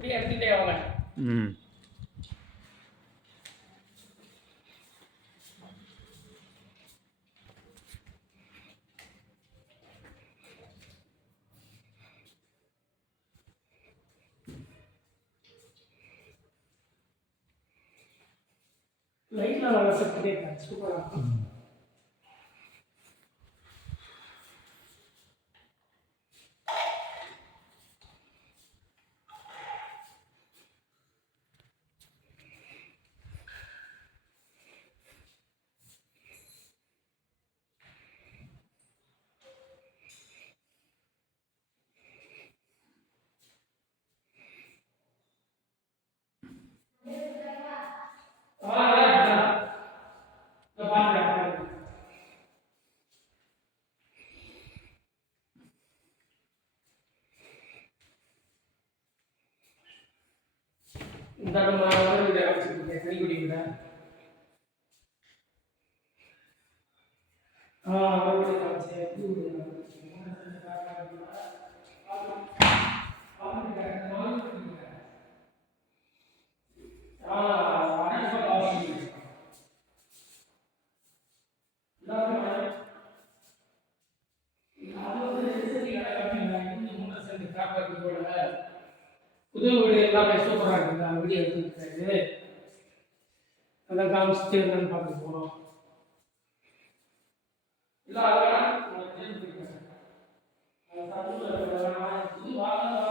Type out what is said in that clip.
அப்படியே எடுத்துக்கிட்டே வாங்க. ம். லைட்ல நல்லா செட் பண்ணியிருக்காங்க சூப்பராக ஆ நல்லா இந்த பாருங்க இந்த நம்ம இதை வச்சுருக்கேன் கறி குடிக்கல ஆ மறுபடியும் காமிச்சு புது வீடு எல்லாமே சூப்பராக இருக்குது அந்த வீடியோ எடுத்துக்கிட்டாரு அதை காமிச்சிட்டு என்னன்னு பார்க்க போகிறோம் இல்லை அதெல்லாம் புது வாகனம்